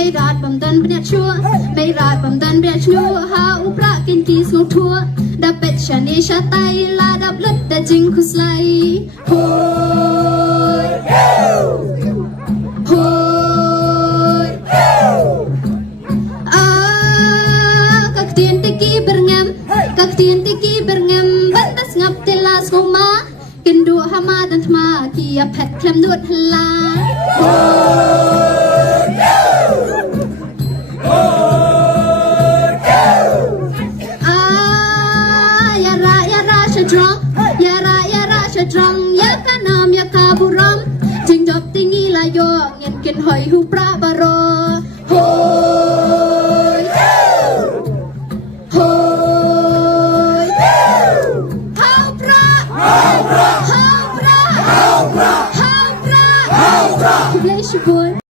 ไม่รัดบำดันเป็นชัวไม่รัดบำดันเป็นชัวหาอุปรากินกีสงทัวดับเป็ดชานีชาไตลาดับลึกแต่จริงคุสไลโฮโฮกักเตียนตะกี้เบรงมกักเตียนตะกี้เบรงมบันดัสงับเตลาสโกมากินดูฮามาดันทมากียแพทเคลมดวดฮลาโฮdrunk, yara drunk, yaka nam yaka buram, ting dop tingi la yo, ngin kin hoi hu pra baro, hoi, hoi, how pra, how pra, how pra, how pra, how pra, how pra, how pra,